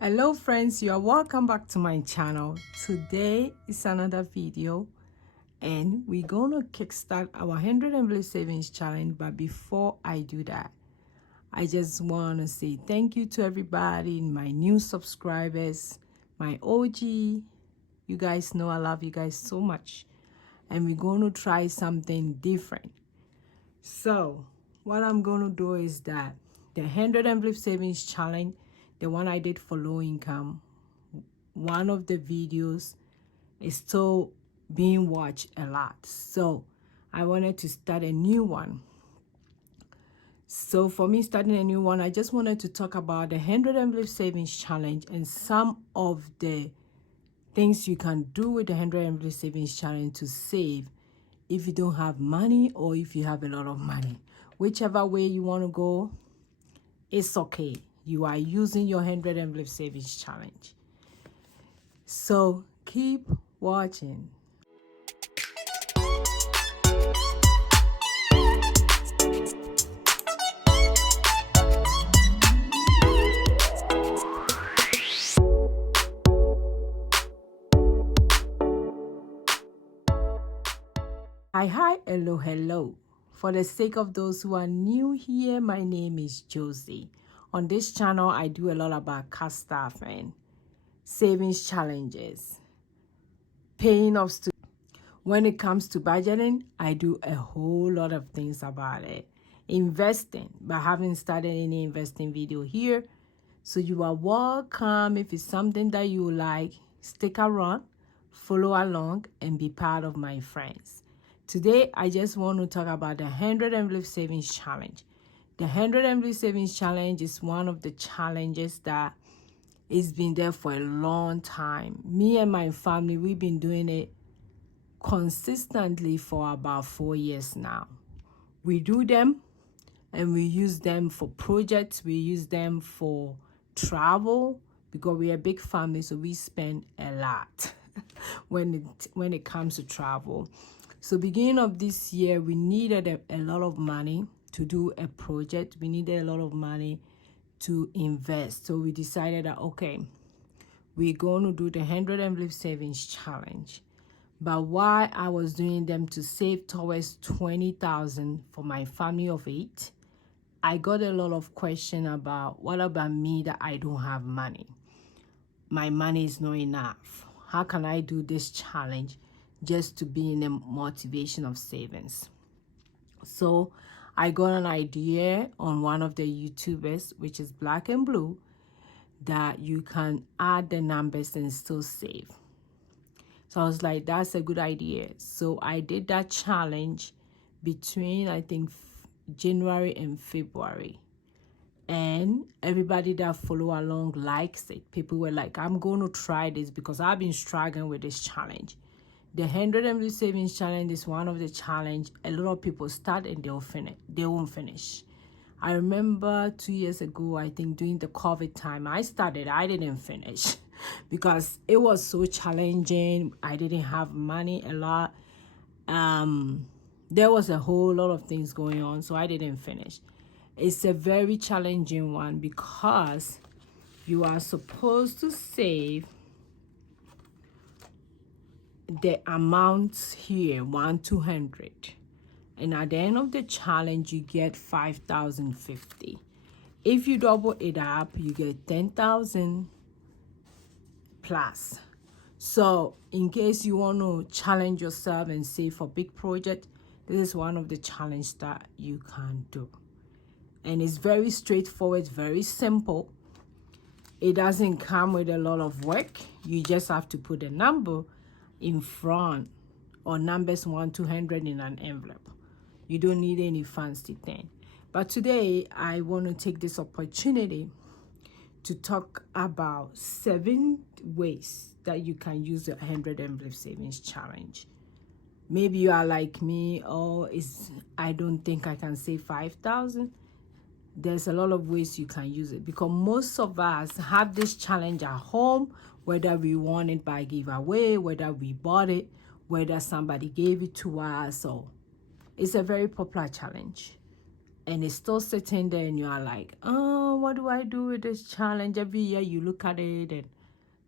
Hello friends, you are welcome back to my channel. Today is another video and we're gonna kickstart our 100 envelope savings challenge. But before I do that, I just want to say thank you to everybody, my new subscribers, my OG. You guys know I love you guys so much, and we're going to try something different. So what I'm going to do is that the 100 envelope savings challenge, the one I did for low income, one of the videos is still being watched a lot, so I wanted to start a new one. So for me starting a new one, I just wanted to talk about the 100 envelope savings challenge and some of the things you can do with the 100 envelope savings challenge to save if you don't have money or if you have a lot of money. Whichever way you want to go, it's okay. You are using your 100 envelope savings challenge. So keep watching. Hi, hello. For the sake of those who are new here, my name is Josie. On this channel, I do a lot about cash stuff and savings challenges, paying off students. When it comes to budgeting, I do a whole lot of things about it. Investing, but I haven't started any investing video here. So you are welcome. If it's something that you like, stick around, follow along, and be part of my friends. Today, I just want to talk about the 100 envelope savings challenge. The 100 envelope savings challenge is one of the challenges that it's been there for a long time. Me and my family, we've been doing it consistently for about 4 years now. We do them and we use them for projects. We use them for travel because we're a big family, so we spend a lot when it comes to travel. So beginning of this year, we needed a lot of money to do a project. We needed a lot of money to invest. So we decided that, okay, we're going to do the 100 envelope savings challenge. But while I was doing them to save towards 20,000 for my family of 8, I got a lot of question about what about me that I don't have money. My money is not enough. How can I do this challenge just to be in a motivation of savings? So I got an idea on one of the YouTubers, which is Black and Blue, that you can add the numbers and still save. So I was like, that's a good idea. So I did that challenge between, I think, January and February. And everybody that follow along likes it. People were like, I'm going to try this because I've been struggling with this challenge. The 100 envelope savings challenge is one of the challenge a lot of people start and they won't finish. I remember 2 years ago, I think during the COVID time, I didn't finish because it was so challenging. I didn't have money a lot. There was a whole lot of things going on, so I didn't finish. It's a very challenging one because you are supposed to save the amount here, 200, and at the end of the challenge you get 5,050. If you double it up, you get 10,000 plus. So in case you want to challenge yourself and save for big project, this is one of the challenges that you can do. And it's very straightforward, very simple. It doesn't come with a lot of work. You just have to put a number in front or numbers 1 to 100 in an envelope. You don't need any fancy thing. But today I want to take this opportunity to talk about 7 ways that you can use the 100 envelope savings challenge. Maybe you are like me, I don't think I can save 5,000. There's a lot of ways you can use it because most of us have this challenge at home, whether we won it by giveaway, whether we bought it, whether somebody gave it to us. So it's a very popular challenge. and it's still sitting there, and you are like, oh, what do I do with this challenge? Every year you look at it. And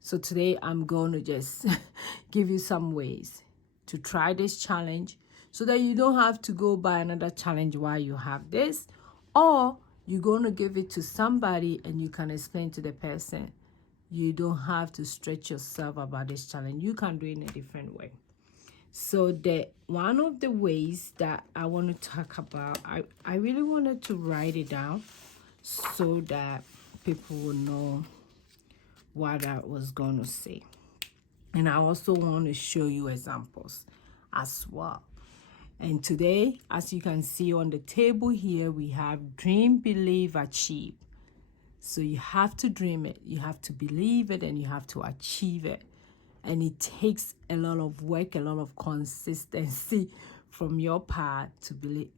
so today I'm going to just give you some ways to try this challenge so that you don't have to go buy another challenge while you have this, or you're going to give it to somebody and you can explain to the person. You don't have to stretch yourself about this challenge. You can do it in a different way. So one of the ways that I want to talk about, I really wanted to write it down so that people will know what I was going to say. And I also want to show you examples as well. And today, as you can see on the table here, we have dream, believe, achieve. So you have to dream it, you have to believe it, and you have to achieve it. And it takes a lot of work, a lot of consistency from your part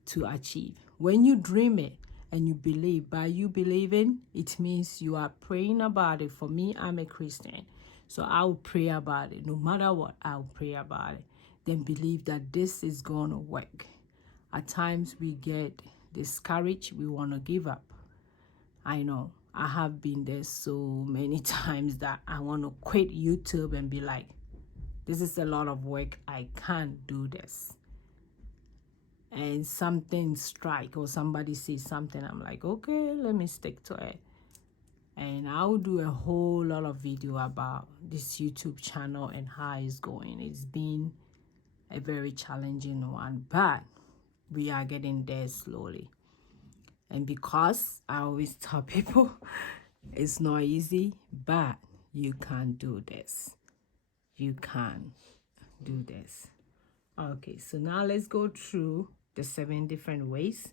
to achieve. When you dream it and you believe, by you believing, it means you are praying about it. For me, I'm a Christian, so I will pray about it. No matter what, I'll pray about it. Then believe that this is going to work. At times we get discouraged, we want to give up. I know. I have been there so many times that I want to quit YouTube and be like, this is a lot of work. I can't do this. And something strike or somebody says something. I'm like, okay, let me stick to it. And I'll do a whole lot of video about this YouTube channel and how it's going. It's been a very challenging one, but we are getting there slowly. And because I always tell people it's not easy, but you can do this. You can do this. Okay, so now let's go through the 7 different ways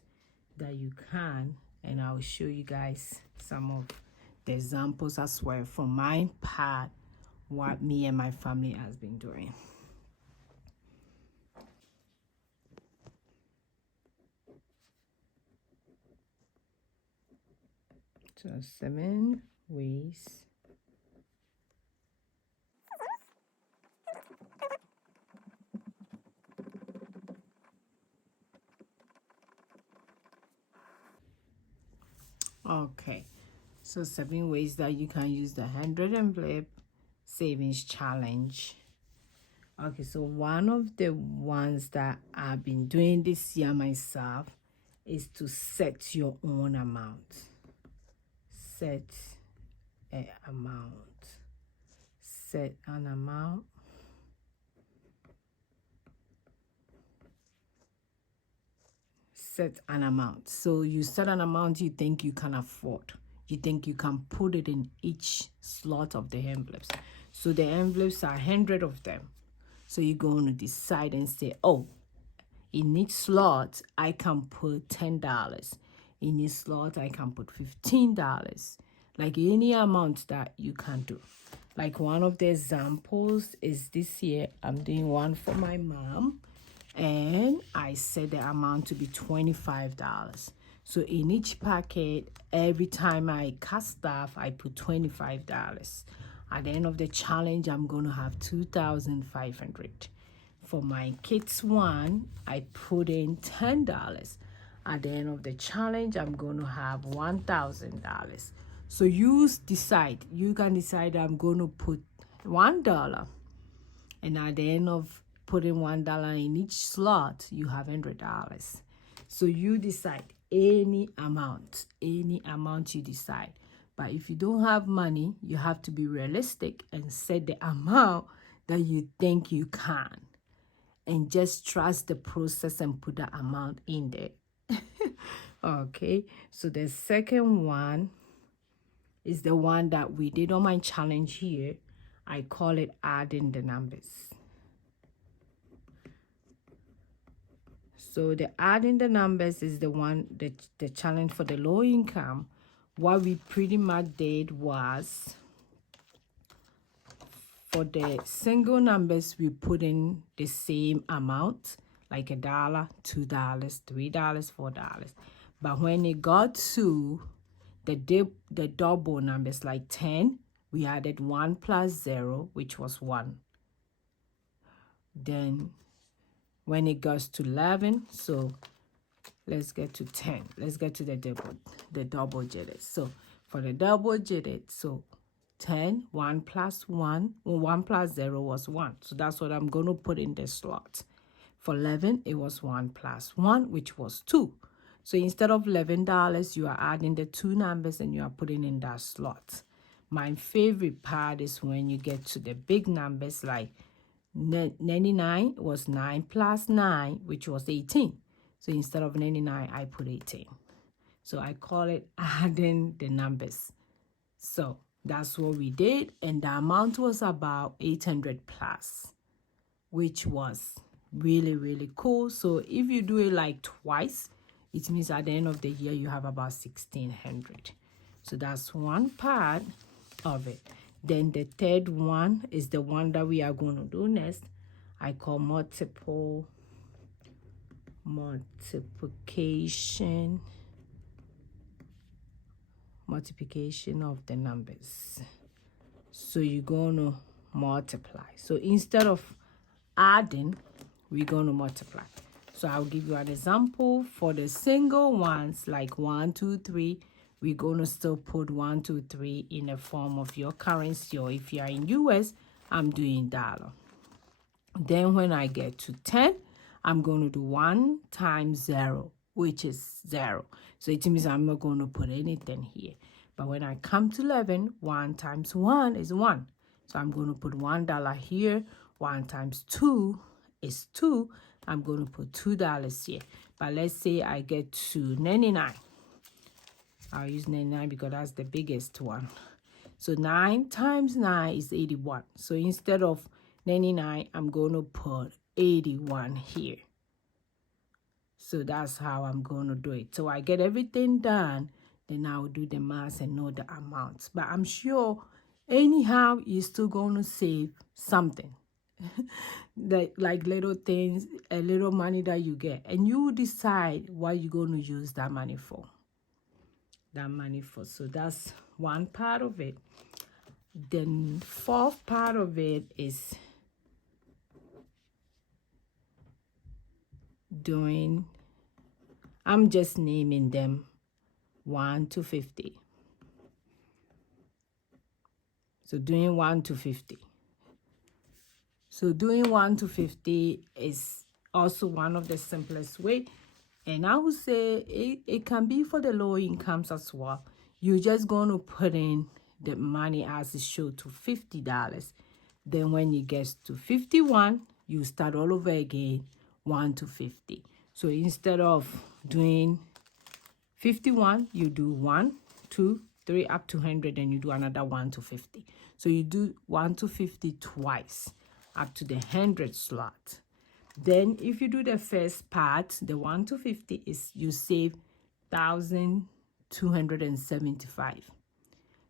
that you can, and I'll show you guys some of the examples as well from my part, what me and my family has been doing. So 7 ways. Okay, so 7 ways that you can use the 100 envelope savings challenge. Okay, so one of the ones that I've been doing this year myself is to set your own amount. Set an amount. Set an amount. Set an amount. So you set an amount you think you can afford. You think you can put it in each slot of the envelopes. So the envelopes are 100 of them. So you're going to decide and say, oh, in each slot, I can put $10. In each slot, I can put $15. Like any amount that you can do. Like one of the examples is this year, I'm doing one for my mom. And I set the amount to be $25. So in each packet, every time I cut stuff, I put $25. At the end of the challenge, I'm going to have $2,500. For my kids one, I put in $10. At the end of the challenge, I'm going to have $1,000. So you decide. You can decide I'm going to put $1. And at the end of putting $1 in each slot, you have $100. So you decide any amount you decide. But if you don't have money, you have to be realistic and set the amount that you think you can. And just trust the process and put the amount in there. Okay, so the second one is the one that we did on my challenge here. I call it adding the numbers. So the adding the numbers is the one, the challenge for the low income. What we pretty much did was, for the single numbers, we put in the same amount, like $1, $2, $3, $4. But when it got to the double numbers, like 10, we added 1 plus 0, which was 1. Then when it goes to 11, so let's get to 10. Let's get to the double digit. So for the double digit, so 10, 1 plus 1, 1 plus 0 was 1. So that's what I'm going to put in the slot. For 11, it was 1 plus 1, which was 2. So instead of $11, you are adding the two numbers and you are putting in that slot. My favorite part is when you get to the big numbers, like 99 was 9 plus 9, which was 18. So instead of 99, I put 18. So I call it adding the numbers. So that's what we did. And the amount was about 800 plus, which was really, really cool. So if you do it like twice, it means at the end of the year, you have about 1,600. So that's one part of it. Then the third one is the one that we are going to do next. I call multiplication of the numbers. So you're going to multiply. So instead of adding, we're going to multiply. So I'll give you an example. For the single ones, like 1, 2, 3, we're going to still put 1, 2, 3 in the form of your currency, or if you are in US, I'm doing dollar. Then when I get to 10, I'm going to do 1 times 0, which is 0. So it means I'm not going to put anything here. But when I come to 11, 1 times 1 is 1. So I'm going to put $1 here. 1 times 2 is 2. I'm going to put $2 here. But let's say I get to 99. I'll use 99 because that's the biggest one. So 9 times 9 is 81. So instead of 99, I'm going to put 81 here. So that's how I'm going to do it. So I get everything done, then I'll do the math and know the amounts. But I'm sure anyhow, you're still going to save something. like little things, a little money that you get. And you decide what you're going to use that money for. So that's one part of it. Then fourth part of it is doing, I'm just naming them 1 to 50. So doing 1 to 50. So doing 1 to 50 is also one of the simplest way. And I would say it can be for the low incomes as well. You're just going to put in the money as it showed to $50. Then when it gets to 51, you start all over again, 1 to 50. So instead of doing 51, you do 1, 2, 3, up to 100, and you do another 1 to 50. So you do 1 to 50 twice, up to the 100 slot. Then if you do the first part, the 1 to 50 is you save 1,275.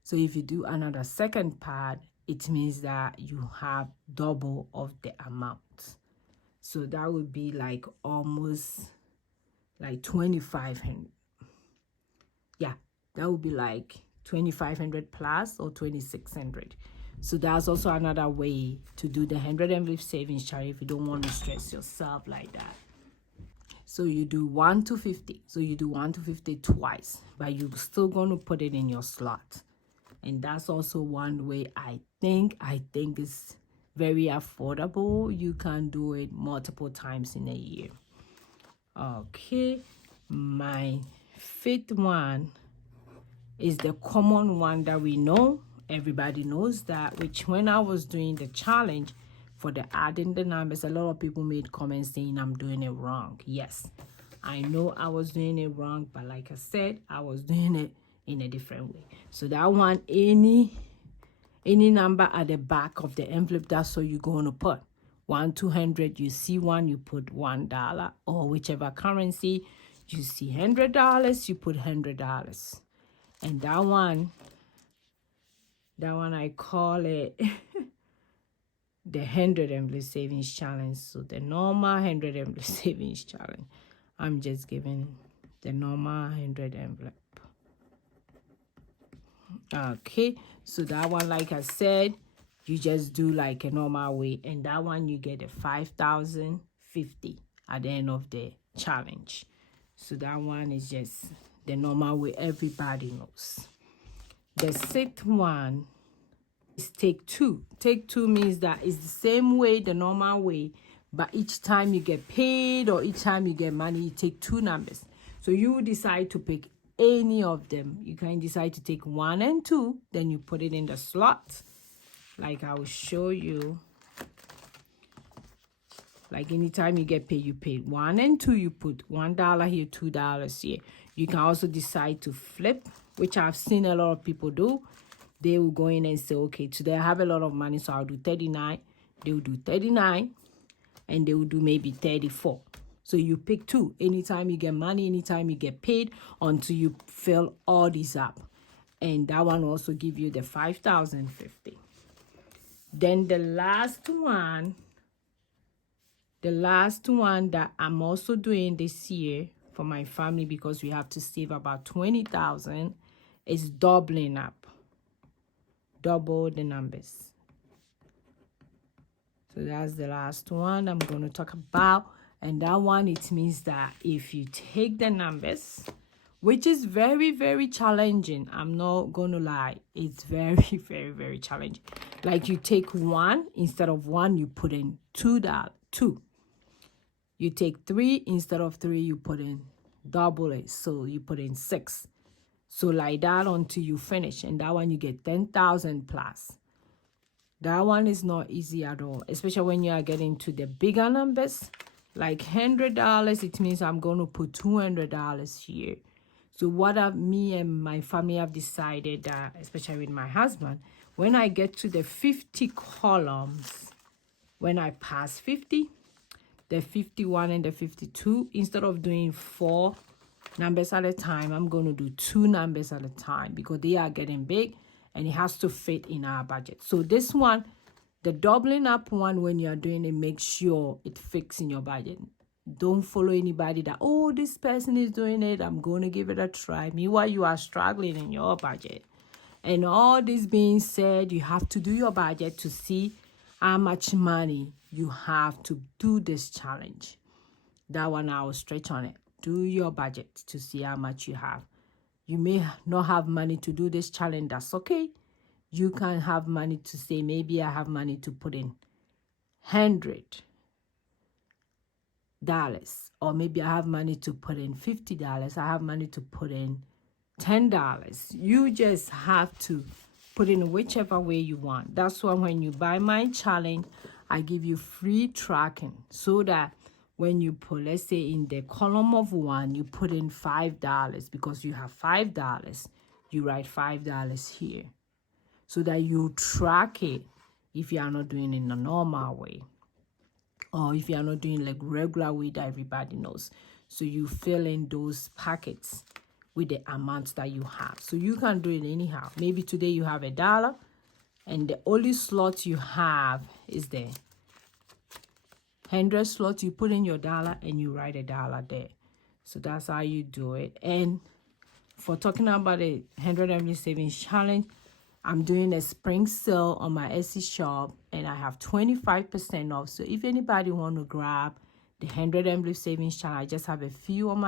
So if you do another second part, it means that you have double of the amount. So that would be like almost like 2,500. Yeah, that would be like 2,500 plus or 2,600. So that's also another way to do the 100 envelope savings challenge if you don't want to stress yourself like that. So you do 1 to 50. So you do 1 to 50 twice, but you're still going to put it in your slot. And that's also one way I think is very affordable. You can do it multiple times in a year. Okay, my fifth one is the common one that we know. Everybody knows that, which when I was doing the challenge for the adding the numbers, a lot of people made comments saying I'm doing it wrong. Yes, I know I was doing it wrong, but like I said, I was doing it in a different way. So that one, any number at the back of the envelope, that's what you're going to put. 1 to 100, you see one, you put $1, or whichever currency. You see $100, you put $100. And that one I call it the 100 envelope savings challenge. So the normal 100 envelope savings challenge. I'm just giving the normal 100 envelope. Okay, so that one, like I said, you just do like a normal way, and that one you get a 5,050 at the end of the challenge. So that one is just the normal way everybody knows. The sixth one is take two. Take two means that it's the same way, the normal way, but each time you get paid or each time you get money, you take two numbers. So you decide to pick any of them. You can decide to take 1 and 2, then you put it in the slot. Like I will show you. Like anytime you get paid, you pay 1 and 2, you put $1 here, $2 here. You can also decide to flip, which I've seen a lot of people do. They will go in and say, okay, today I have a lot of money, so I'll do 39. They will do 39, and they will do maybe 34. So you pick two. Anytime you get money, anytime you get paid, until you fill all these up. And that one also give you the 5,050. Then the last one that I'm also doing this year for my family, because we have to save about 20,000, is doubling up. Double the numbers. So that's the last one I'm going to talk about. And that one, it means that if you take the numbers, which is very, very challenging, I'm not going to lie, it's very, very, very challenging. Like you take 1, instead of 1, you put in $2. You take 3, instead of 3, you put in double it. So you put in 6. So like that until you finish. And that one you get 10,000 plus. That one is not easy at all, especially when you are getting to the bigger numbers. Like $100, it means I'm going to put $200 here. So what me and my family have decided that, especially with my husband, when I get to the 50 columns, when I pass 50, the 51 and the 52, instead of doing 4 numbers at a time, I'm going to do 2 numbers at a time, because they are getting big and it has to fit in our budget. So this one, the doubling up one, when you're doing it, make sure it fits in your budget. Don't follow anybody that, oh, this person is doing it, I'm going to give it a try. Meanwhile, you are struggling in your budget. And all this being said, you have to do your budget to see how much money you have to do this challenge. That one, I will stretch on it. Do your budget to see how much you have. You may not have money to do this challenge. That's okay. You can have money to say, maybe I have money to put in $100. Or maybe I have money to put in $50. I have money to put in $10. You just have to put in whichever way you want. That's why when you buy my challenge, I give you free tracking, so that when you put, let's say in the column of 1, you put in $5 because you have $5. You write $5 here, so that you track it if you are not doing it in a normal way, or if you are not doing like regular way that everybody knows. So you fill in those packets with the amounts that you have. So you can do it anyhow. Maybe today you have $1, and the only slot you have is the 100 slot. You put in your dollar and you write $1 there. So that's how you do it. And for talking about the 100 Emily Savings Challenge, I'm doing a spring sale on my Etsy shop, and I have 25% off. So if anybody want to grab the 100 Emily Savings Challenge, I just have a few on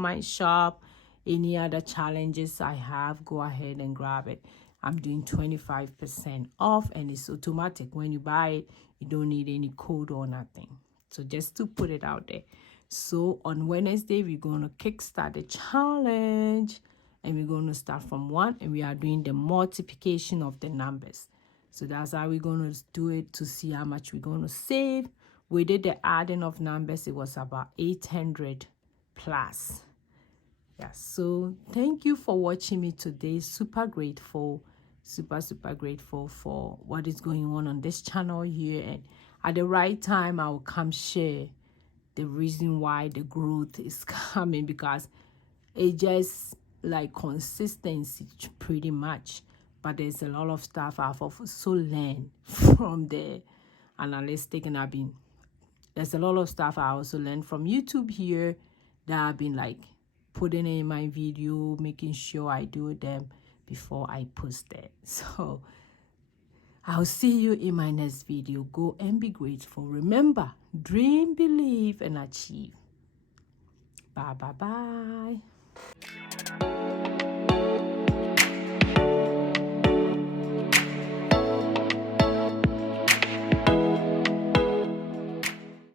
my shop. Any other challenges I have, go ahead and grab it. I'm doing 25% off, and it's automatic. When you buy it, you don't need any code or nothing. So just to put it out there. So on Wednesday, we're going to kickstart the challenge, and we're going to start from 1, and we are doing the multiplication of the numbers. So that's how we're going to do it, to see how much we're going to save. We did the adding of numbers. It was about 800 plus. Yeah, so thank you for watching me today. Super grateful, super grateful for what is going on this channel here. And at the right time, I will come share the reason why the growth is coming, because it just like consistency pretty much. But there's a lot of stuff I've also learned from the analytic, and there's a lot of stuff I also learned from YouTube here that I've been like putting in my video, making sure I do them before I post it. So I'll see you in my next video. Go and be grateful. Remember, dream, believe, and achieve. Bye.